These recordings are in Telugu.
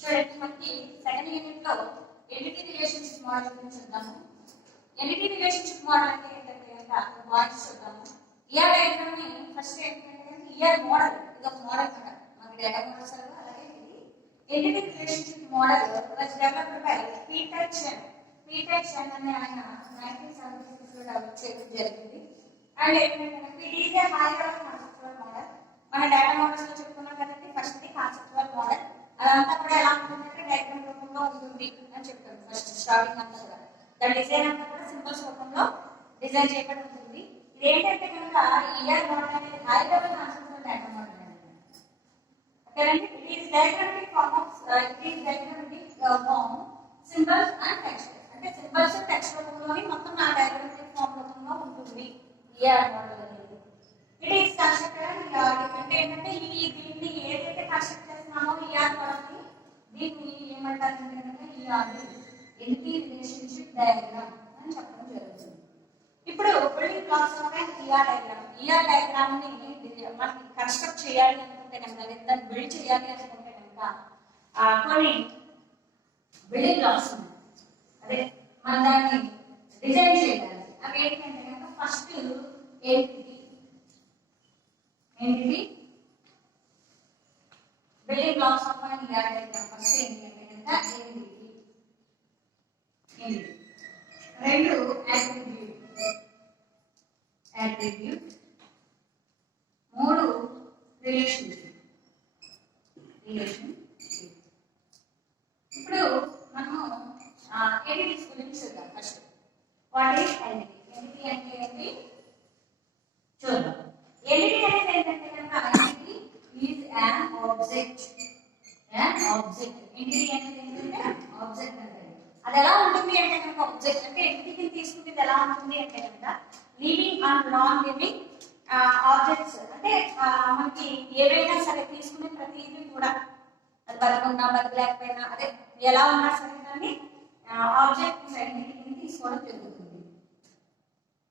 చూడండి, మనకి సెకండ్ యూనిట్ లో ఎంటిటీ రిలేషన్షిప్ మోడల్ గురించి చూద్దాము. ఎంటిటీ రిలేషన్షిప్ మోడల్ అంటే ఏంటంటే కనుక పాయింట్స్ చూద్దాము. ఈఆర్ డయాగ్రామ్ ని ఫస్ట్ ఏంటంటే ఈఆర్ మోడల్, ఇది ఒక మోడల్ అన్నమాట. మనకి డేటా మోడల్స్ అలాగే entity relationship model was developed by Peter Chen. Peter Chen అనే ఆయన 1976 లో డెవలప్ చేయడం జరిగింది. అండ్ ఏంటంటే it is a high level conceptual model. మన డేటా మోడల్స్ లో చెప్పుకున్నాం కదండి, ఫస్ట్ ది కాన్సెప్చువల్ మోడల్. అదంతా కూడా ఎలా ఉంటుందంటే డయాగ్రామ్ రూపంలో ఉంటుంది అని చెప్తాను. ఫస్ట్ స్టార్టింగ్ అంతా కూడా దాని డిజైన్ అంతా కూడా సింబల్స్ రూపంలో డిజైన్ చేయబడి ఉంటుంది. ఇది ఏంటంటే కనుక ఈఆర్ మోడల్ అనేది high level conceptual data model అండి. ఓకేనండి, it is diagrammatic form of symbols and text. అంటే సింబల్స్ టెక్స్ట్ రూపంలోని మొత్తం నా డయాగ్రామిక్ ఫార్మ్ రూపంలో ఉంటుంది ఈఆర్ మోడల్ అనేది. ఇట్ ఈస్ కన్స్ట్రక్టెడ్ అంటే ఏంటంటే దీన్ని ఏదైతే కన్స్ట్రక్ట్ చేస్తున్నామో ఈఆర్ మోడల్ని దీన్ని ఏమంటారు అంటే ఈఆర్ ఎంటిటీ రిలేషన్షిప్ డయాగ్రామ్ అని చెప్పడం జరుగుతుంది. ఇప్పుడు building blocks of ER diagram. ER diagram ని మనకి కన్స్ట్రక్ట్ చేయాలి అనుకుంటే కనుక, లేదా దాన్ని బిల్డ్ చేయాలి అనుకుంటే కనుక కొన్ని బిల్డింగ్ బ్లాక్స్ ఉన్నాయి. అదే మన దాన్ని డిజైన్ చేయాలి. అవి ఏంటంటే కనుక first entity building blocks of ER diagram. First ఏంటంటే కనుక ఎంటిటీ, రెండు అట్రిబ్యూట్, మూడు రిలేషన్షిప్. ఇప్పుడు మనము ఎంటిటీస్ గురించి చూద్దాం. First what is entity? Entity అంటే ఏంటి చూద్దాం. ఎంటిటీ అనేది ఏంటంటే కనుక entity is an object. Entity అనేది ఏంటంటే ఆబ్జెక్ట్ అంటే అది ఎలా ఉంటుంది అంటే కనుక ఆబ్జెక్ట్ అంటే ఎంటిటీని తీసుకుంటే ఎలా ఉంటుంది అంటే కనుక living and non living objects. అంటే మనకి ఏవైనా సరే తీసుకునే ప్రతిదీ కూడా అది బతుకున్నా బతకలేకపోయినా అదే ఎలా ఉన్నా సరే దాన్ని ఆబ్జెక్ట్ ఎంటిటీని తీసుకోవడం జరుగుతుంది.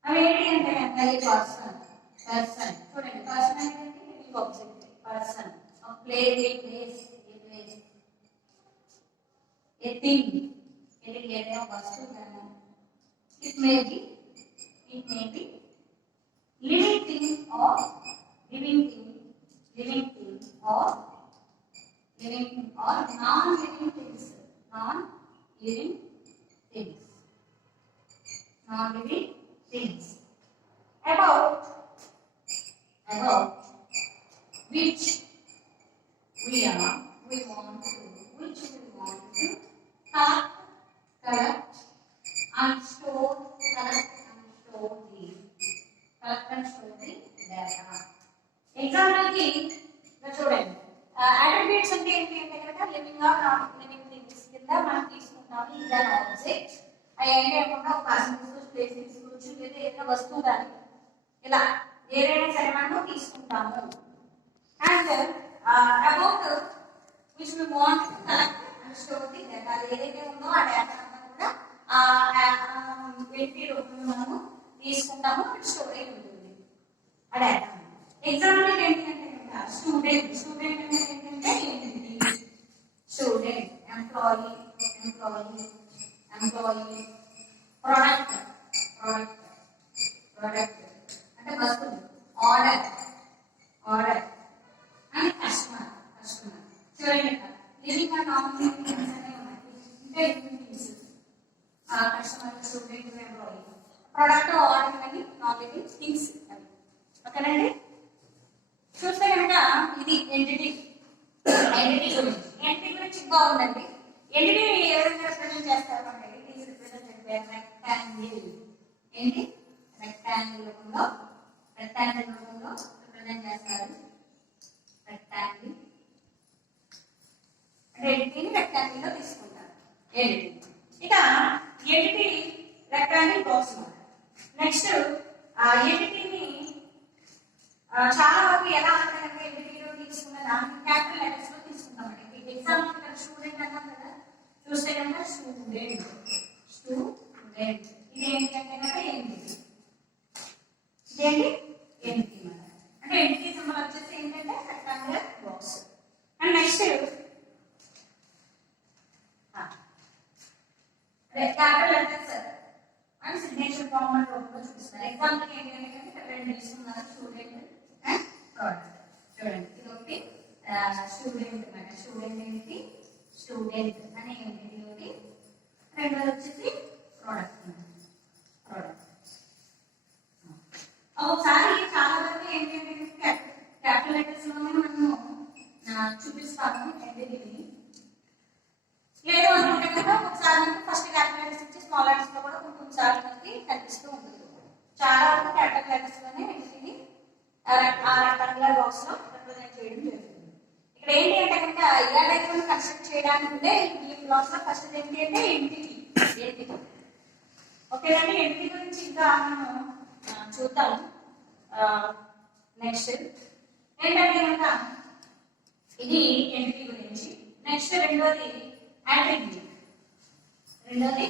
అవి ఏంటి అంటే కనుక ఈ పర్సన్. చూడండి, పర్సన్ అంటే object. Person, place, a thing, ఏదైనా వస్తువు కానీ it may be living thing or non-living things. About which we want to collect and store the data. Example ki చూడండి, అట్రిబ్యూట్స్ అంటే ఏంటి అంటే కనుక living or non living things కింద మనం తీసుకుంటాము. ఇది అన్ ఆబ్జెక్ట్. అవి ఏంటి అనుకుంటా ఒక పర్సన్ తీసుకోవచ్చు, ప్లేస్ తీసుకోవచ్చు, లేదా ఏదైనా వస్తువు కానీ ఇలా ఏదైనా సరే మనం తీసుకుంటాము. And about which we want to collect and store the data. ఏదైతే ఉందో ఆ డేటా అంతా కూడా ఎంటిటీ రూపంలో మనము తీసుకుంటాము. స్టోరేజ్ ఉంటుంది ఆ డేటా. ఎగ్జాంపుల్ ఏంటి అంటే స్టూడెంట్ అంటే ఏంటంటే ఎంటిటీ. స్టూడెంట్, ఎంప్లాయీ, ప్రొడక్ట్ అంటే వస్తువు, ఆర్డర్ అండ్ కస్టమర్. చూడండి, living and non living things అనేవి ఉన్నాయి. ఇంకా living things customer, student, employee, product, order అని నాన్ లివింగ్ థింగ్స్ అవి. ఓకేనండి, చూస్తే కనుక ఇది ఎంటిటీ గురించి ఇంకా ఉందండి. ఎంటిటీ ఏ విధంగా రిప్రజెంట్ చేస్తారు అంటే it is represented by rectangle. ఏంటి? రెక్టాంగిల్ రూపంలో రిప్రజెంట్ చేస్తారు. రెక్టాంగిల్ ఎంటిటీని రెక్టాంగిల్ లో తీసుకుంటారు. ఇక entity rectangle box model. Next ఎంటిటీని చాలా వరకు ఎలా అంటే కనుక ఎంటిటీలో తీసుకున్న దాన్ని క్యాపిటల్ లెటర్స్ లో తీసుకుంటామండి. ఎగ్జాంపుల్ ఇక్కడ స్టూడెంట్ అన్నాం కదా, చూస్తే కనుక స్టూడెంట్. ఇది ఏంటి అంటే కనుక ఎంటిటీ. అంటే ఎంటిటీ సింబల్ వచ్చేసి ఏంటంటే rectangular box. And next capital letters and signature format రూపంలో చూపిస్తున్నారు. ఎగ్జాంపుల్ ఏంటంటే ఇక్కడ రెండు తీసుకున్నారు, స్టూడెంట్ అండ్ ప్రోడక్ట్. చూడండి ఇది ఒకటి స్టూడెంట్ అన్నమాట. స్టూడెంట్ ఏంటి, స్టూడెంట్ అనే ఏంటి ఒకటి, రెండోది వచ్చేసి ప్రోడక్ట్. ప్రోడక్ట్ ఒకసారి చాలా వరకు ఏంటంటే క్యాపిటల్ లెటర్స్ లోనే మనము చూపిస్తాము ఎంటిటీని. లేదు అనుకుంటే కదా ఒకసారి మనకి ఫస్ట్ క్యాపిటల్ లెటర్స్ ఇచ్చి స్మాల్ లెటర్స్ లో కూడా కొన్నిసార్లు మనకి కనిపిస్తూ ఉంటుంది. చాలా వరకు క్యాపిటల్ లెటర్స్ లోనే ఎంటిటీని ఆ రెక్టాంగులర్ బాక్స్ లో రిప్రజెంట్ చేయడం జరుగుతుంది. ఇక్కడ ఏంటి అంటే కనుక ఇలా డయాగ్రామ్ కన్స్ట్రక్ట్ చేయడానికి ముందే ఈ బ్లాక్స్ లో ఫస్ట్ ఏంటి అంటే ఎంటిటీ. ఓకేనండి, ఎంటిటీ గురించి ఇంకా మనం చూద్దాం. నెక్స్ట్ ఏంటంటే కనుక ఇది ఎంటిటీ గురించి. నెక్స్ట్ రెండోది యాట్రిబ్యూట్. రెండోది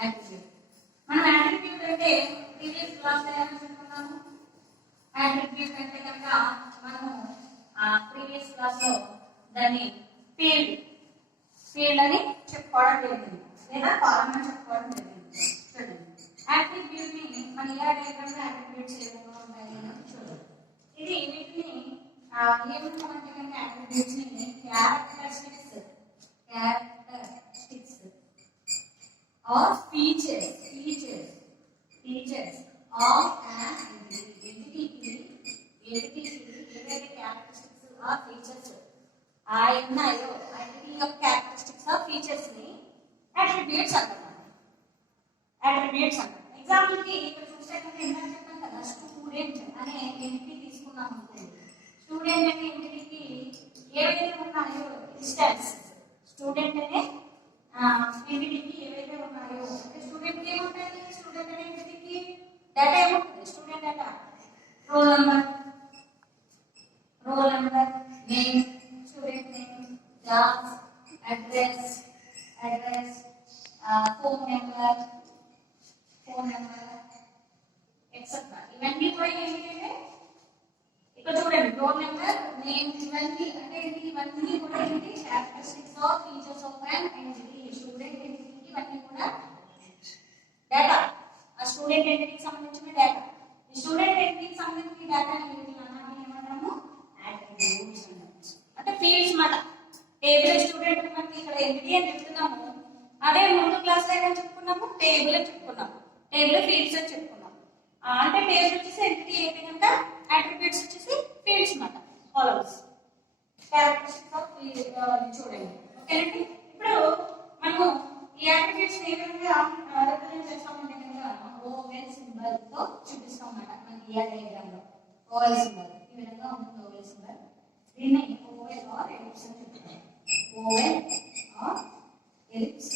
యాట్రిబ్యూట్. మనం యాట్రిబ్యూట్ అంటే ప్రీవియస్ క్లాస్ లో ఏమని చెప్పుకున్నాము? యాట్రిబ్యూట్ అంటే కనుక మనము ప్రీవియస్ క్లాస్ లో దాన్ని ఫీల్డ్ అని చెప్పుకోవడం జరిగింది, లేదా కాలమ్ అని చెప్పుకోవడం జరిగింది. చూడండి యాట్రిబ్యూట్ ని మన ఏ డయాగ్రామ్ లో యాట్రిబ్యూట్స్ ఏ విధంగా ఉంటాయి అని చూడండి. ఇది వీటిని ఏమంటామంటే కనుక యాట్రిబ్యూట్స్ ని characteristics or features of an entity. ఎంటిటీకి ఏవైతే క్యారెక్టరిస్టిక్స్ ఆర్ ఫీచర్స్ ఉన్నాయో ఐడెంటిటీ యొక్క క్యారెక్టరిస్టిక్స్ ఆర్ ఫీచర్స్ ని అట్రిబ్యూట్స్ అంటారు. అట్రిబ్యూట్స్ అంటారు. ఎగ్జాంపుల్ కి ఇక్కడ చూస్తే కనుక ఇందాక చెప్పాను కదా, స్టూడెంట్ అనే ఎంటిటీ తీసుకున్నాం అనుకోండి. స్టూడెంట్ అనే ఎంటిటీకి ఏవైతే ఉన్నాయో ఇన్స్టాన్స్, స్టూడెంట్ అనే ఎంటిటీకి ఏవైతే ఉన్నాయో అంటే స్టూడెంట్ ఏముంటాయి, స్టూడెంట్ అనే ఎంటిటీకి డేటా ఏముంటుంది, student data roll number, name, student name, jobs, address, phone number etcetera. ఇవన్నీ కూడా ఏంటంటే ఇక్కడ చూడండి రోల్ నెంబర్, నేమ్, ఇవన్నీ అంటే ఇవన్నీ కూడా ఏంటి characteristics of features of an entity. Student ఎంటిటీకి ఇవన్నీ కూడా డేటా, ఆ స్టూడెంట్ ఎంటిటీకి సంబంధించిన డేటా. ఈ స్టూడెంట్ ఎంటిటీకి సంబంధించిన డేటా ఏమంటాము? అట్రిబ్యూట్స్ అంటే ఫీల్డ్స్ మాట. టేబుల్ స్టూడెంట్ మనకి ఇక్కడ ఎంటిటీ అని చెప్తున్నాము, అదే ముందు క్లాస్ లో ఏమని చెప్పుకున్నాము? టేబుల్ అని చెప్పుకున్నాము, టేబుల్ ఫీల్డ్స్ అని చెప్పుకున్నాము. అంటే టేబుల్ వచ్చేసి ఎంటిటీ ఏంటి కనుక, అట్రిబ్యూట్స్ వచ్చేసి ఫీల్డ్స్ మాట, కాలమ్స్, క్యారెక్టరిస్టిక్స్ ఆఫ్ చూడండి. ఓకేనండి, ఇప్పుడు మనము ఈ అట్రిబ్యూట్స్ ఏ విధంగా రిప్రజెంట్ చేస్తామంటే కనుక ఓవెల్ సింబల్ తో చూపిస్తాం అన్నమాట. మనకి ఈ డయాగ్రామ్ లో ఓవెల్ సింబల్ ఈ విధంగా ఉంటుంది. ఓవెల్ సింబల్ దీన్ని ఓవెల్ ఆర్ ఎలిప్స్ అని చెప్తారు. Oval or ellipse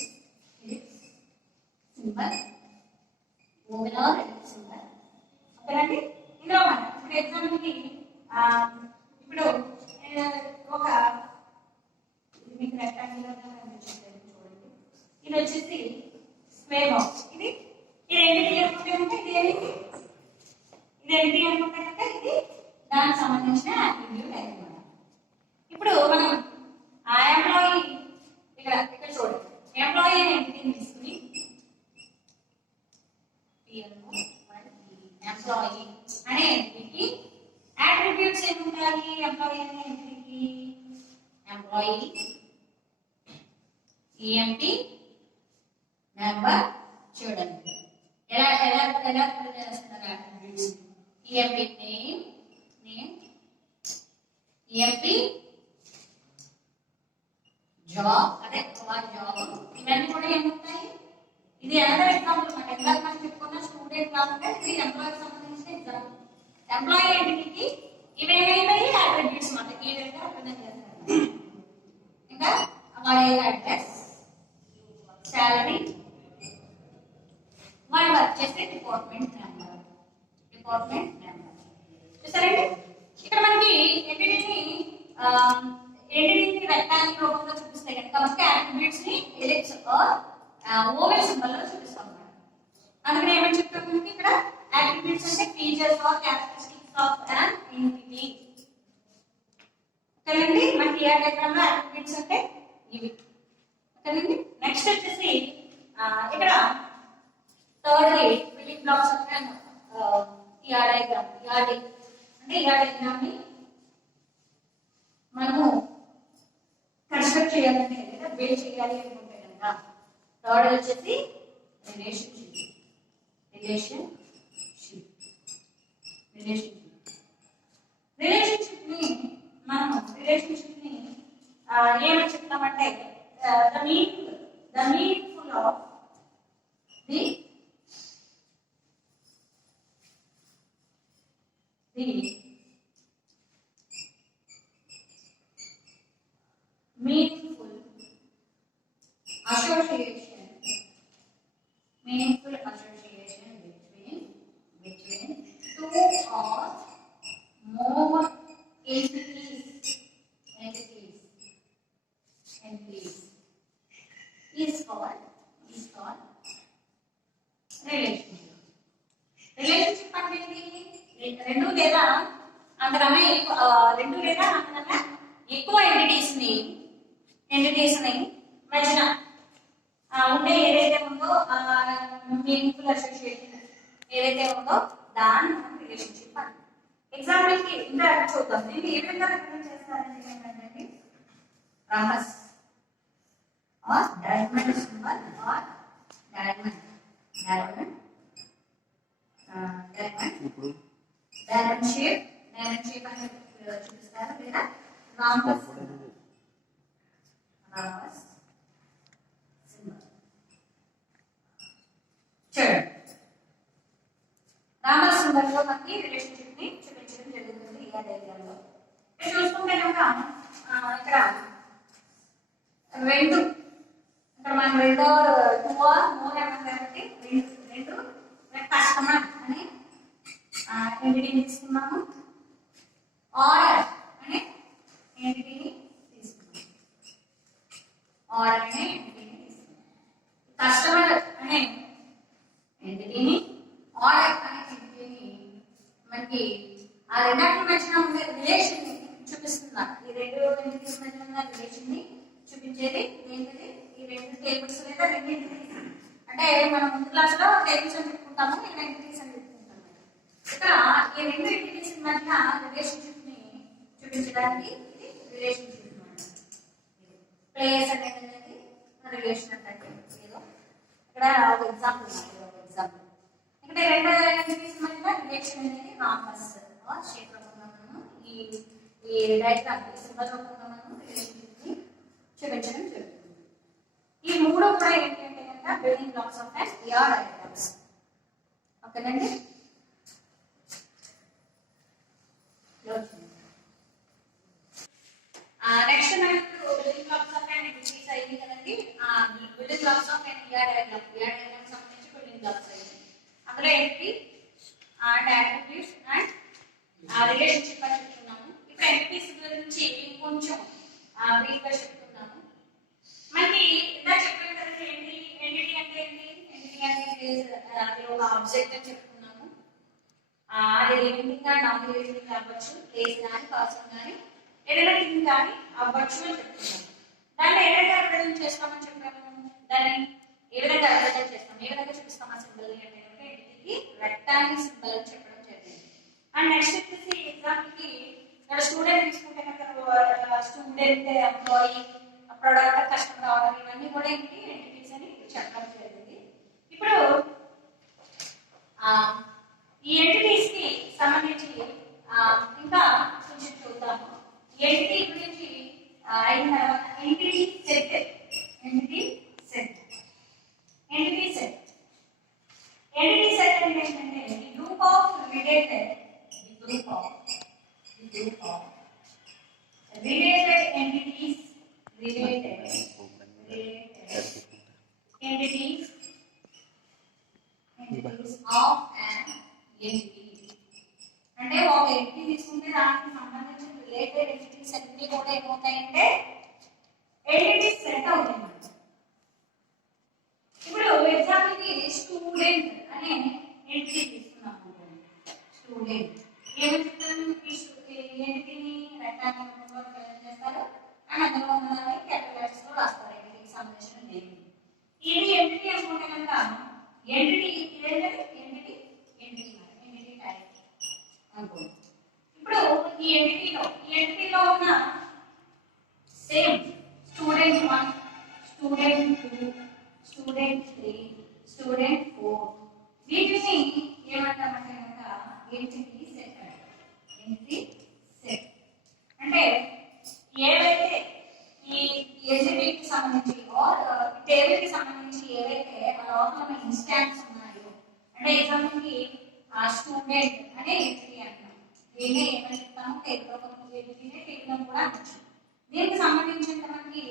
symbol, oval or ellipse symbol. ఓకేనండి, ఇందులో మనం ఇప్పుడు ఎగ్జాంపుల్ కి ఇప్పుడు ఒక మీకు రెక్టాంగులర్ గా కనిపిస్తుంది చూడండి. ఇది వచ్చేసి స్క్వేర్ బాక్స్. ఇది ఎంటిటీ అనుకుంటే కనుక ఇది ఏంటి, ఇది ఎంటిటీ అనుకుంటే కనుక ఇది దానికి సంబంధించిన అట్రిబ్యూట్ అన్నమాట. ఇప్పుడు మనం ఆ ఎంప్లాయీ ఇక్కడ చూడండి, ఎంప్లాయీ అనే ఎంటిటీని తీసుకుని ఎంప్లాయీ అనే ఎంటిటీకి అట్రిబ్యూట్స్ ఏముంటాయి? ఎంప్లాయీ అనే ఎంటిటీకి ఎంప్లాయీ, ఈఎంపీ, మెంబర్. చూడండి ఎలా ఎలా ఎలా చేస్తున్నారు attributes. EMP name, EMP job, అదే వారి జాబ్. ఇవన్నీ కూడా ఏముంటాయి? ఇది అనదర్ ఎగ్జాంపుల్ మాట. ఇందాక మనం చెప్పుకున్న స్టూడెంట్ క్లాస్ అంటే ఇది ఎంప్లాయీకి సంబంధించిన ఎగ్జాంపుల్. ఎంప్లాయీ ఎంటిటీకి ఇవేమైనాయి? అట్రిబ్యూట్స్ మాట. ఈ విధంగా రిప్రజెంట్ చేస్తారు. ఇంకా వాడి అడ్రస్, సాలరీ, వాడి వర్క్ చేసే డిపార్ట్మెంట్ నెంబర్. చూసారండి, ఇక్కడ మనకి ఎంటిటీని రెక్టాంగిల్ రూపంలో చూపిస్తాయి కనుక మనకి అట్రిబ్యూట్స్ ని ఎలిప్స్ ఓవెల్ సింబల్ లో చూపిస్తాం. అందుకని ఏమని చెప్తాం మనకి ఇక్కడ అట్రిబ్యూట్స్ అంటే features or characteristics of an entity. ఓకేనండి, మనకి ఏ డయాగ్రామ్ లో అట్రిబ్యూట్స్ అంటే ఇవి. ఓకేనండి, నెక్స్ట్ వచ్చేసి ఇక్కడ థర్డ్లీ బిల్డింగ్ బ్లాక్స్ అంటే ఈఆర్ డయాగ్రామ్ అంటే ఈఆర్ డయాగ్రామ్ ని మనము కన్స్ట్రక్ట్ చేయాలంటే లేదా బిల్డ్ చేయాలి అనుకుంటే కనుక థర్డ్ వచ్చేసి రిలేషన్షిప్ ని మనం ఏమని చెప్తామంటే the meaningful of the meaningful association between two or more entities is called relationship అంటే రెండు లేదా అంతకన్నా ఎక్కువ ఎంటిటీస్ ని మధ్యన ఉండే ఏదైతే ఉందో మీనింగ్ఫుల్ అసోసియేషన్ ఏదైతే ఉందో దాన్ని మనం రిలేషన్షిప్ అంటాం. ఎగ్జాంపుల్ కి ఇంకా చూద్దాం. దీన్ని ఏ విధంగా రిప్రజెంట్ చేస్తారంటే ఏంటంటే rhombus or diamond symbol or diamond shape అని చూపిస్తారు లేదా రామస్ సింబల్. చూడండి రామస్ సింబల్ లో మనకి రిలేషన్షిప్ ని చూపించడం జరుగుతుంది ఈ డయాగ్రామ్ లో. చూసుకుంటే కనుక ఇక్కడ మనం రెండో టూ ఆర్ మోర్ అన్నాం కాబట్టి రెండు కస్టమర్ అనే ఎంటిటీని తీసుకున్నాము, ఆర్డర్ అనే ఎంటిటీని తీసుకున్నాము. కస్టమర్ అనే ఎంటిటీని ఆర్డర్ అనే ఎంటిటీని మనకి ఆ రెండింటి మధ్యన ఉండే రిలేషన్ ని చూపిస్తున్నారు. ఈ రెండు ఎంటిటీస్ మధ్య ఉన్న రిలేషన్ ని చూపించేది ఏంటిది? ఈ రెండు టేబుల్స్ లేదా రెండు ఎంటిటీస్. అంటే మనం ముందు క్లాస్ లో టేబుల్స్ అని చెప్పుకుంటాము, ఇక్కడ ఎంటిటీస్ అని చెప్పుకుంటాము. ఇక్కడ ఈ రెండు ఎంటిటీస్ మధ్య రిలేషన్షిప్ ని చూపించడానికి ఇది రిలేషన్షిప్ అన్నమాట. ప్లేస్ అనేది రిలేషన్ అంటే ఏదో ఇక్కడ ఒక ఎగ్జాంపుల్ ఇక్కడ రెండు ఎంటిటీస్ మధ్య రిలేషన్ అనేది రాంబస్ షేప్ రూపంలో మనము ఈ డయాగ్రామ్ సింబల్ రూపంలో మనము రిలేషన్షిప్ ని చూపించడం జరుగుతుంది. ఈ మూడు కూడా ఏంటంటే కనుక building blocks of ER diagrams. ఓకేనండి. నెక్స్ట్ మనకు బిల్డింగ్ బ్లాక్స్ ఆఫ్ డిసీజ్ అయింది కదండి. Building blocks of ER diagram సంబంధించి బిల్డింగ్ బ్లాక్స్ అయింది. అందులో ఏంటి అండ్ యాట్రిబ్యూట్స్ అండ్ రిలేషన్షిప్ అని చెప్తున్నాము. ఇప్పుడు ఎంటిటీస్ గురించి కొంచెం బ్రీఫ్ గా చెప్తున్నాము. మనకి ఇందా చెప్పిన తర్వాత ఎంటిటీ అంటే అది ఒక ఆబ్జెక్ట్ అని చెప్పుకున్నాము. అది లివింగ్ గా నాన్ లివింగ్ అవ్వచ్చు, ప్లేస్ కానీ పర్సన్ కానీ ఏదైనా థింగ్ కానీ అవ్వచ్చు అని చెప్తున్నాము. దాన్ని ఏ విధంగా రిప్రజెంట్ చేస్తామని చెప్పాము. దాన్ని ఏ విధంగా రిప్రజెంట్ చేస్తాం, ఏ విధంగా చూపిస్తాం ఆ సింబల్ అంటే ఎంటిటీకి రెక్టాంగిల్ సింబల్ అని చెప్పడం జరిగింది. అండ్ నెక్స్ట్ వచ్చేసి ఎగ్జాంపుల్ కి స్టూడెంట్ తీసుకుంటే కనుక student, employee, product, customer, order ఇవన్నీ కూడా ఏంటి ఎంటిటీస్ అని చెప్పడం జరిగింది. ఇప్పుడు ఈ ఎంటిటీస్ కి సంబంధించి ఇంకా కొంచెం చూద్దాము. ఎంటిటీ గురించి అయిన తర్వాత ఎంటిటీ సెట్ అంటే ఏంటంటే group of related entities of an entity. అంటే ఒక ఎంటిటీ తీసుకుంటే దానికి సంబంధించిన రిలేటెడ్ ఎంటిటీస్ అన్ని కూడా ఏమవుతాయంటే ఎంటిటీస్ సెట్ అవుతాయి. ఇప్పుడు ఎగ్జాంపుల్ కి స్టూడెంట్ అనే ఎంటిటీ తీసుకున్నాం అనుకోండి. స్టూడెంట్ ఏమని చెప్తాను, ఎంటిటీని రెక్టాంగిల్ రూపంలో రిప్రజెంట్ చేస్తారు అండ్ అందులో ఉన్నదాన్ని క్యాపిటల్ లెటర్స్ లో రాస్తారు. ఎంటిటీకి సంబంధించిన నేమ్ ఇది ఎంటిటీ అనుకోండి. ఎంటిటీ ఎంటిటీ టైప్ అనుకోండి. ఇప్పుడు ఈ ఎంటిటీలో ఉన్న same student 1, student 2, student 3, student 4 వీటిని ఏమంటామంటే కనుక ఎంటిటీ సెట్ అంటారు. ఎంటిటీ సెట్ అంటే ఏవైతే ఈ ఎంటిటీకి సంబంధించి టేబుల్ కి సంబంధించి ఏవైతే ఆ లోపల ఇన్స్టాన్స్ ఉన్నాయో అంటే ఎగ్జాంపుల్కి ఆ స్టూడెంట్ అనే ఎంటిటీ అంటాం. దీన్ని ఏమని చెప్తాము? టేబుల్ ఎంటిటీనే టేబుల్ కూడా అనొచ్చు. దీనికి సంబంధించినటువంటి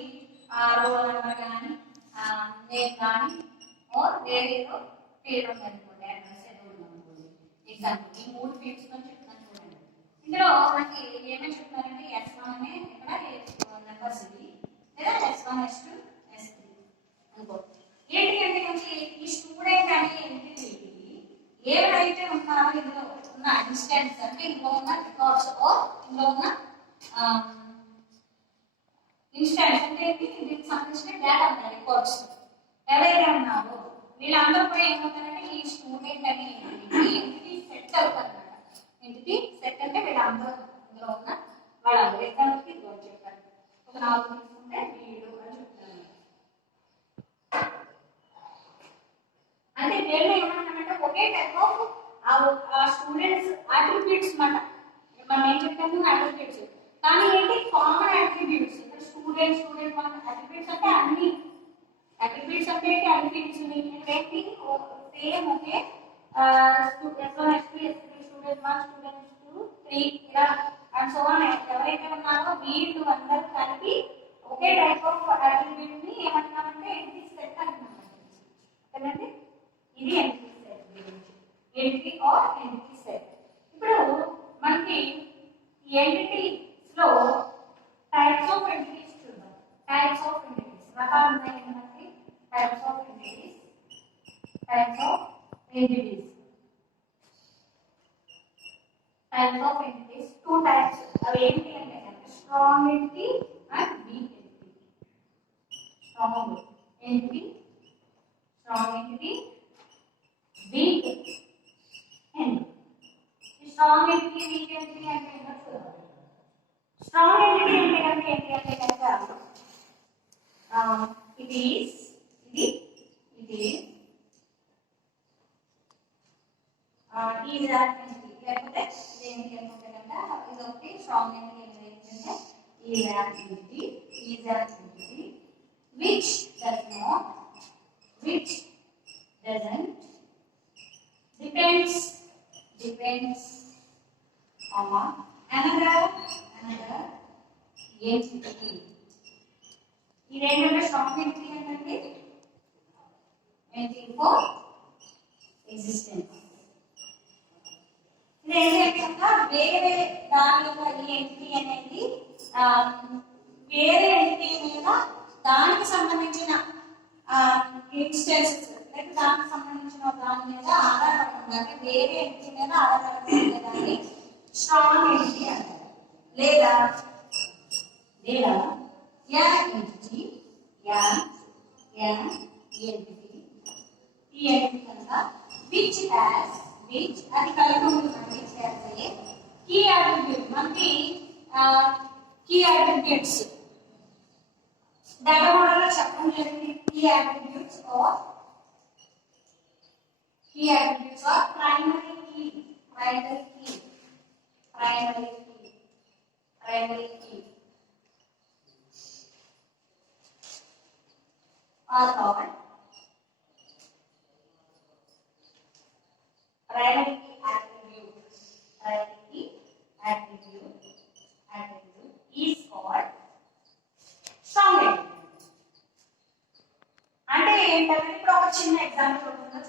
రోల్ నెంబర్ కానీ నేమ్ కానీ వేరే ఏదో పేరు ఉందనుకోండి, అడ్రస్ ఏదో ఉందనుకోండి. ఎగ్జాంపుల్ ఈ 3 ఫీల్డ్స్ తో చెప్తాను చూడండి. ఇందులో మనకి ఏమని చెప్తారంటే S1 అనే ఇక్కడ నెంబర్స్ ఇవి లేదా S1 S2 S3 అనుకో. ఏంటి అంటే మనకి ఈ స్టూడెంట్ అనే ఎంటిటీ ఏవైతే ఉన్నారో ఇందులో ఉన్న ఇన్స్టెన్స్ అంటే ఇందులో ఉన్న రికార్డ్స్ ఇందులో ఉన్న ఇన్స్టెన్స్ అంటే దీనికి సంబంధించిన డేటా ఉన్నాయి. రికార్డ్స్ ఎవరైతే ఉన్నారో వీళ్ళందరూ కూడా ఏమవుతారంటే ఈ స్టూడెంట్ అనే ఎంటిటీ సెట్ అవుతారు అన్నమాట. ఎంటిటీ సెట్ అంటే వీళ్ళందరూ ఇందులో ఉన్న వాళ్ళందరూ ఎగ్జాంపుల్కి చెప్పారు. ఒక 4 తీసుకుంటే వీడు అని చెప్తారు. అంటే వీళ్ళు ఏమంటామంటే ఒకే టైప్ ఆఫ్ ఆ స్టూడెంట్స్ అట్రిబ్యూట్స్ అన్నమాట. మనం ఏం చెప్తాము? అట్రిబ్యూట్స్. కానీ ఏంటి కామన్ అట్రిబ్యూట్స్. స్టూడెంట్ 1 అట్రిబ్యూట్స్ అంటే అన్ని అట్రిబ్యూట్స్ అంటే అన్ని ఫీల్డ్స్ ఉన్నాయి. ఏంటి same okay S1 S2 S3 student 1 student 2 3 ఇలా అండ్ సో ఆన్ ఎవరైతే ఉన్నారో వీళ్ళు అందరూ కలిపి ఒకే టైప్ ఆఫ్ అట్రిబ్యూట్ ని ఏమంటామంటే ఎంటిటీ సెట్ అంటున్నాం. కదండి, ఇది ఎంటిటీ సెట్ గురించి. Entity or entity set. ఇప్పుడు మనకి ఈ ఎంటిటీస్ లో టైప్స్ ఆఫ్ ఎంటిటీస్ చూద్దాం. టైప్స్ ఆఫ్ ఎంటిటీస్ రకాలు ఉన్నాయి మనకి. Types of entities types of entities types of entities 2 types. అవి ఏంటి అంటే strong entity and weak entity. Strong entity weak entity. ఈ స్ట్రాంగ్ ఎంటిటీ వీక్ ఎంటిటీ అంటే ఏంటో చూద్దాం. స్ట్రాంగ్ ఎంటిటీ అంటే కనుక ఏంటి అంటే కనుక it is that entity లేకపోతే ఇదేంటి అనుకుంటే కనుక ఇది ఒకటి స్ట్రాంగ్ ఎంటిటీ ఏంటంటే is that entity which doesn't depends on another entity. ఇదేంటంటే స్ట్రాంగ్ ఎంటిటీ ఏంటంటే ఎంటిటీ ఫర్ ఎగ్జిస్టెన్స్. ఇదేంటంటే కనుక వేరే దాని యొక్క ఈ ఎంటిటీ అనేది వేరే ఎంటిటీ మీద దానికి సంబంధించిన ఇన్స్టెన్సెస్ లేక దానికి సంబంధించిన దాని మీద ఆధారపడి అంటే వేరే ఎంటిటీ మీద ఆధారపడి ఉండేదాన్ని స్ట్రాంగ్ ఎంటిటీ అంటారు. లేదా entity ఈ ఎంటిటీ కనుక which అది కలిగి ఉంటుంది కీ అట్రిబ్యూట్. మనకి కీ అట్రిబ్యూట్స్ డేటా మోడల్లో చెప్పడం జరిగింది. Key attributes or primary key are called primary key attribute. Attribute is called strong attribute. అంటే ఏంటంటే ఇప్పుడు ఒక చిన్న ఎగ్జాంపుల్ ఉంటుందో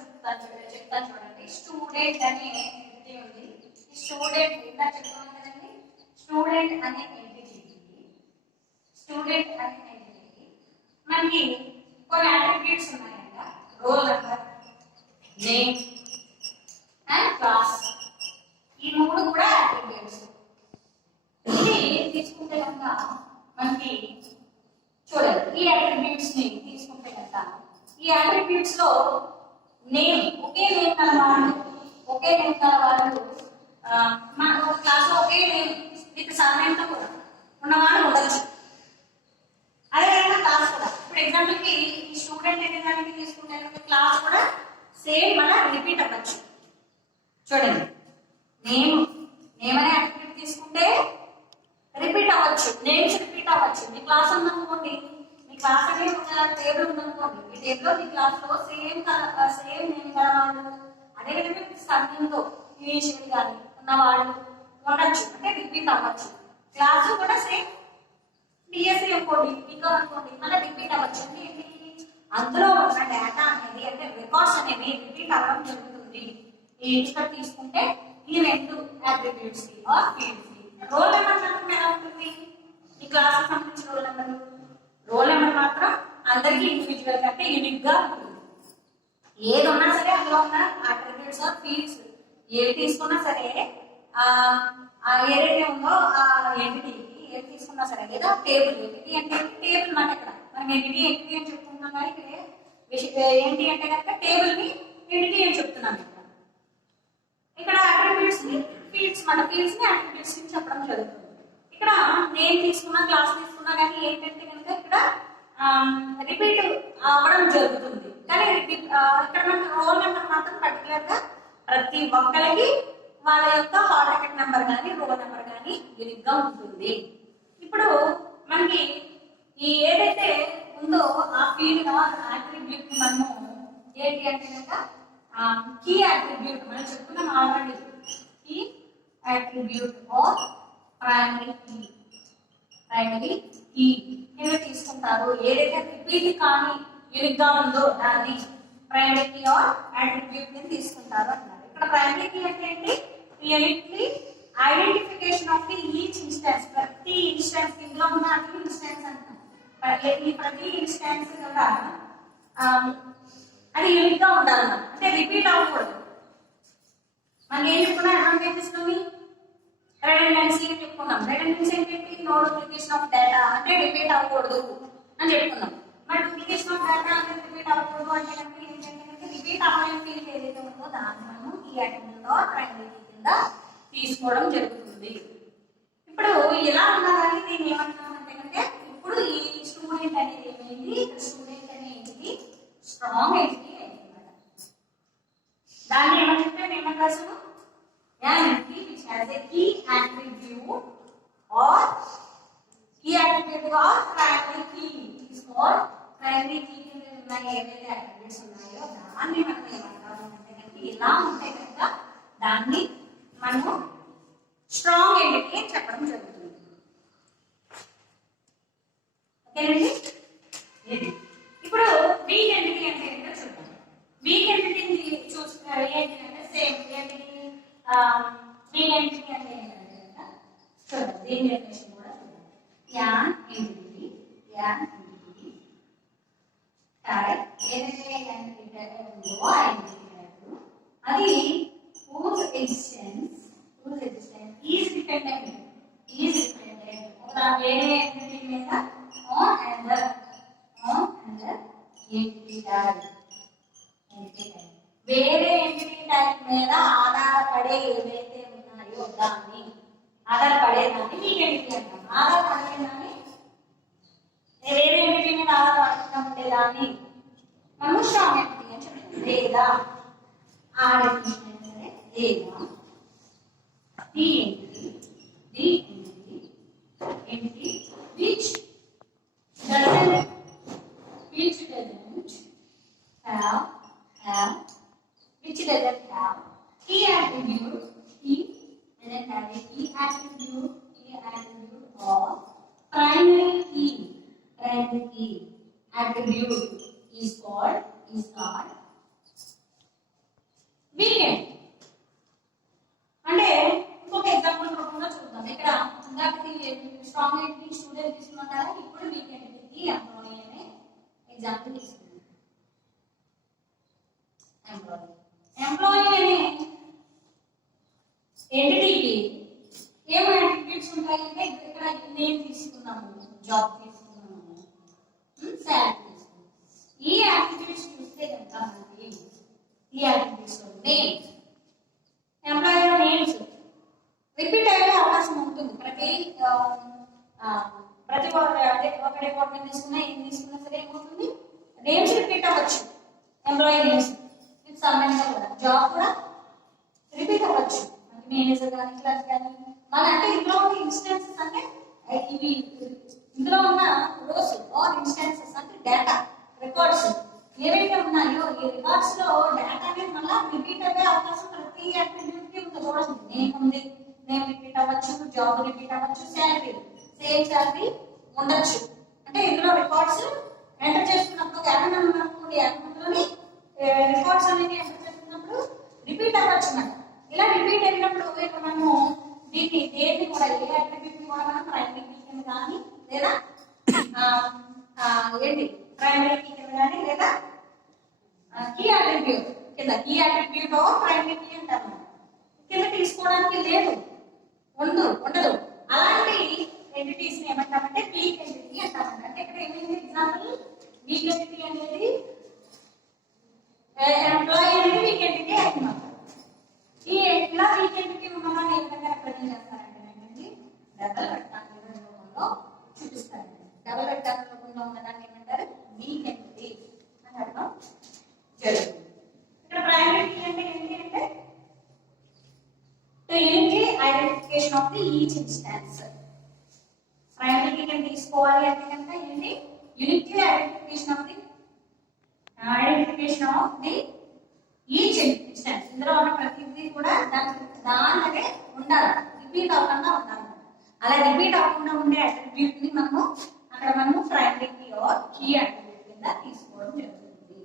చెప్తాను చూడండి. స్టూడెంట్ అనే ఎంటిటీ ఉంది. ఈ స్టూడెంట్ ఇందా చెప్తాను కదండి. స్టూడెంట్ అనే ఎంటిటీ మనకి కొన్ని అట్రిబ్యూట్స్ ఉన్నాయంట. Roll number, name and class. ఈ 3 కూడా అట్రిబ్యూట్స్. ఇది తీసుకుంటే కనుక మనకి చూడండి ఈ అట్రిబ్యూట్స్ ని తీసుకుంటే కనుక ఈ అట్రిబ్యూట్స్ లో నేమ్ ఒకే నేమ్ గల వాళ్ళు మన ఒక క్లాస్ లో ఒకే నేమ్ విత్ సర్నేమ్ తో కూడా ఉన్నవాళ్ళు ఉండొచ్చు. అదేవిధంగా క్లాస్ కూడా ఇప్పుడు ఎగ్జాంపుల్ కి ఈ స్టూడెంట్ అనే దానికి తీసుకుంటే క్లాస్ కూడా సేమ్ మన రిపీట్ అవ్వచ్చు. చూడండి నేమ్ అనే యాక్టివిటీ తీసుకుంటే రిపీట్ అవ్వచ్చు, నేమ్స్ రిపీట్ అవ్వచ్చు. మీ క్లాస్ ఉందనుకోండి, మీ క్లాస్ అనే ఒక టేబుల్ ఉందనుకోండి, ఈ టేబుల్ లో మీ క్లాస్ లో సేమ్ నేమ్ గల వాళ్ళు అదేవిధంగా సర్నేమ్ తో ఇనిషియల్ గాని ఉన్న వాళ్ళు ఉండొచ్చు, అంటే రిపీట్ అవ్వచ్చు. క్లాస్ కూడా సేమ్ డిఎస్సి అనుకోండి, బీకామ్ అనుకోండి, అలా రిపీట్ అవ్వచ్చు. ఏంటి అందులో ఉన్న డేటా అనేది అంటే రికార్డ్స్ అనేవి రిపీట్ అవ్వడం జరుగుతుంది. ఇక్కడ తీసుకుంటే ఈ రెండు అట్రిబ్యూట్స్ కి ఆర్ ఫీల్డ్స్ కి రోల్ నెంబర్ మాత్రం ఎలా ఉంటుంది? ఈ క్లాస్ కి సంబంధించిన రోల్ నెంబర్ మాత్రం అందరికీ ఇండివిజువల్ గా అంటే యూనిక్ గా ఉంటుంది. ఏది ఉన్నా సరే అందులో ఉన్న అట్రిబ్యూట్స్ ఆర్ ఫీల్డ్స్ ఏవి తీసుకున్నా సరే ఏదైతే ఉందో ఆ ఎంటిటీకి ఏది తీసుకున్నా సరే లేదా టేబుల్ ఎంటిటీ అంటే టేబుల్ మాట ఇక్కడ మనం ఎంటిటీ అని చెప్పుకుంటున్నాం కానీ ఇక్కడ ఏంటి అంటే కనుక టేబుల్ ని ఎంటిటీ అని చెప్తున్నాం. ఇక్కడ అట్రిబ్యూట్స్ ని ఫీల్డ్స్ మాట ఫీల్డ్స్ ని అట్రిబ్యూట్స్ ని చెప్పడం జరుగుతుంది. ఇక్కడ నేమ్ తీసుకున్నా క్లాస్ తీసుకున్నా కానీ ఏంటంటే కనుక ఇక్కడ రిపీట్ అవ్వడం జరుగుతుంది. కానీ ఇక్కడ మనకి రోల్ నెంబర్ మాత్రం పర్టికులర్ గా ప్రతి ఒక్కరికి వాళ్ళ యొక్క హాల్ టికెట్ నెంబర్ కానీ రోల్ నెంబర్ కానీ యూనిక్ గా ఉంటుంది. ఇప్పుడు మనకి ఈ ఏదైతే ఉందో ఆ ఫీల్డ్ అట్రిబ్యూట్ ని మనము ఏంటి అంటే కనుక కీ అట్రిబ్యూట్ మనం చెప్పుకున్నాం already. Key attribute or primary key కింద తీసుకుంటారు. ఏదైతే రిపీట్ కానీ యూనిక్ గా ఉందో దాన్ని ప్రైమరీ కీ ఆర్ అట్రిబ్యూట్ ని తీసుకుంటారు అన్నారు. ఇక్కడ ప్రైమరీ కీ అంటే ఏంటి? Uniquely identification of the each instance. ప్రతి ఇన్స్టెన్స్ ఇందులో ఉన్న అన్ని ఇన్స్టెన్స్ అంటాం. ఈ ప్రతి ఇన్స్టెన్స్ కూడా అది యూనిక్ గా ఉండాలన్నమాట, అంటే రిపీట్ అవ్వకూడదు. మనం ఏం చెప్పుకున్నాం అడ్వాంటేజెస్ లోని రెడెండెన్సీ అని చెప్పుకున్నాం. రెడెండెన్సీ ఏంటి? నో డూప్లికేషన్ ఆఫ్ డేటా అంటే రిపీట్ అవ్వకూడదు అని చెప్పుకున్నాం. మరి డూప్లికేషన్ ఆఫ్ డేటా అంటే రిపీట్ అవ్వకూడదు అంటే కనుక ఏంటంటే రిపీట్ అవ్వలేని ఫీల్డ్ ఏదైతే ఉందో దాన్ని మనము ఈ అటెంప్ట్ లో ప్రైమరీ కింద తీసుకోవడం జరుగుతుంది. ఇప్పుడు ఇలా ఉన్నదాన్ని నేను ఏమంటున్నానంటే కనుక ఇప్పుడు ఈ స్టూడెంట్ అనేది ఏమైంది? స్టూడెంట్ అనేది స్ట్రాంగ్ ఎంటిటీ అయిందన్నమాట. దాన్ని ఏమని చెప్పాను? ఏమని రాసాను? an entity which has a key attribute or primary key is called primary key. కింద ఉన్న ఏవైతే అట్రిబ్యూట్స్ ఉన్నాయో దాన్ని మనం ఏమంటాము అంటే కనుక ఇలా ఉంటే కనుక దాన్ని మనము స్ట్రాంగ్ ఎంటిటీ అని చెప్పడం జరుగుతుంది. ఓకేనండి? ఇప్పుడు వీక్ ఎంటిటీ అంటే ఏంటో చూద్దాం. వీక్ ఎంటిటీని చూస్తున్నారు ఏంటంటే సేమ్ ఏంటి వీక్ ఎంటిటీ అంటే ఏంటంటే చూడండి దీని డెఫినేషన్ కూడా చూడండి. యాన్ ఎంటిటీ టైప్ ఏదైతే ఎంటిటీ ఉందో ఆ ఎంటిటీ టైప్ అది whose existence is dependent ఒక వేరే ఎంటిటీ మీద on another entity type వేరే ఎంటిటీ టైప్ మీద ఆధారపడే ఏవైతే ఉన్నాయో దాన్ని ఆధారపడేదాన్ని వీక్ ఎంటిటీ అంటాం. ఆధారపడేదాన్ని వేరే ఎంటిటీ మీద ఆధారపడకుండా ఉండేదాన్ని మనం స్ట్రాంగ్ ఎంటిటీ అని చెప్తాం. లేదా ఆ డెఫినిషన్ సరే లేదా the entity which doesn't have key attribute or primary key attribute is called weekend. అంటే ఇంకొక ఎగ్జాంపుల్ రూపంలో చూద్దాం. ఇక్కడ స్ట్రాంగ్ ఎంటిటీ స్టూడెంట్ తీసుకున్నారా, ఇప్పుడు వీకెండ్ ఎంటిటీ ఎంప్లాయీ అనే ఎగ్జాంపుల్ తీసుకున్నాం. ఎంప్లాయీ అనే ఎంటిటీకి ఏం అట్రిబ్యూట్స్ ఉంటాయంటే ఇక్కడ నేమ్ తీసుకున్నాము, జాబ్ తీసుకున్నాము, శాలరీ తీసుకున్నాము. ఈ అట్రిబ్యూట్స్ చూస్తే కనుక మనకి ఈ ఐడెంటిటీస్ లో నేమ్ ఎంప్లాయీ నేమ్స్ రిపీట్ అయ్యే అవకాశం ఉంటుంది. ప్రతి ఒక డిపార్ట్మెంట్ తీసుకున్నా ఏం తీసుకున్నా సరే ఏమవుతుంది, నేమ్స్ రిపీట్ అవ్వచ్చు. ఎంప్లాయీ నేమ్స్ ఇది సంబంధించిన కూడా జాబ్ కూడా రిపీట్ అవ్వచ్చు. మేనేజర్ కానీ క్లర్క్ కానీ మన అంటే ఇందులో ఉన్న ఇన్స్టెన్సెస్ అంటే ఇవి ఇందులో ఉన్న రోస్ ఆర్ ఇన్స్టెన్సెస్ అంటే డేటా రికార్డ్స్ ఏవైతే ఉన్నాయో ఈ రికార్డ్స్ లో డేటా అనేది మళ్ళీ రిపీట్ అయ్యే అవకాశం ప్రతి అట్రిబ్యూట్ కి ఉంది. చూడండి నేమ్ ఉంది, నేమ్ రిపీట్ అవ్వచ్చు, జాబ్ రిపీట్ అవ్వచ్చు, శాలరీ సేమ్ శాలరీ ఉండొచ్చు. అంటే ఇందులో రికార్డ్స్ ఎంటర్ చేసుకున్నప్పుడు 50 మంది అనుకోండి, 50 మందిలోని రికార్డ్స్ అనేది ఎంటర్ చేసుకున్నప్పుడు రిపీట్ అవ్వచ్చు అన్నమాట. ఇలా రిపీట్ అయినప్పుడు ఇక్కడ మనము దీన్ని దేన్ని కూడా ఏ అట్రిబ్యూట్ ని కూడా మనం ప్రైమరీ కీ కింద కానీ లేదా ఏంటి ప్రైమరీ కీ కింద కానీ లేదా కీ అట్రిబ్యూట్ కింద కీ అట్రిబ్యూట్ ప్రైమరీ కీ అంటారు. కింద తీసుకోవడానికి లేదు, ఉండదు. అలాంటి ఎంటిటీస్ ని ఏమంటామంటే వీక్ ఎంటిటీ అంటామంట. అంటే ఇక్కడ ఏమైంది ఎగ్జాంపుల్ వీక్ ఎంటిటీ అనేది ఎంప్లాయీ అనేది వీక్ ఎంటిటీ అన్నమాట. ఈ ఇలా వీక్ ఎంటిటీ ఉన్నదాన్ని ఏ విధంగా రిప్రజెంట్ చేస్తారంటే డబుల్ రెక్టాంగులర్ రూపంలో చూపిస్తారు. డబుల్ రెక్టాంగులర్ రూపంలో ఉన్నదాన్ని ఏమంటారు వీక్ ఎంటిటీ అని అర్థం జరుగుతుంది. ఇక్కడ ప్రైమరీ కీ అంటే ఏంటి అంటే to uniquely identification of the each instance. Primary key కింద తీసుకోవాలి అంటే కనుక ఏంటి uniquely identification of the each instance. ఇందులో ఉన్న ప్రతిదీ కూడా దానిలాగే ఉండాలి, రిపీట్ అవ్వకుండా ఉండాలి. అలా రిపీట్ అవ్వకుండా ఉండే అట్రిబ్యూట్ ని మనము primary key or key attribute కింద తీసుకోవడం జరుగుతుంది.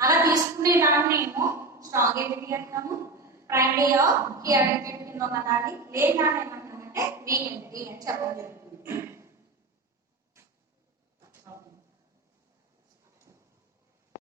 అలా తీసుకునే దాన్ని ఏమో స్ట్రాంగ్ ఎంటిటీ అంటాము. ప్రైమరీ ఆర్ కీ అట్రిబ్యూట్ కింద ఉన్నదాన్ని లేదా ఏమంటామంటే వీక్ ఎంటిటీ అని చెప్పడం జరుగుతుంది.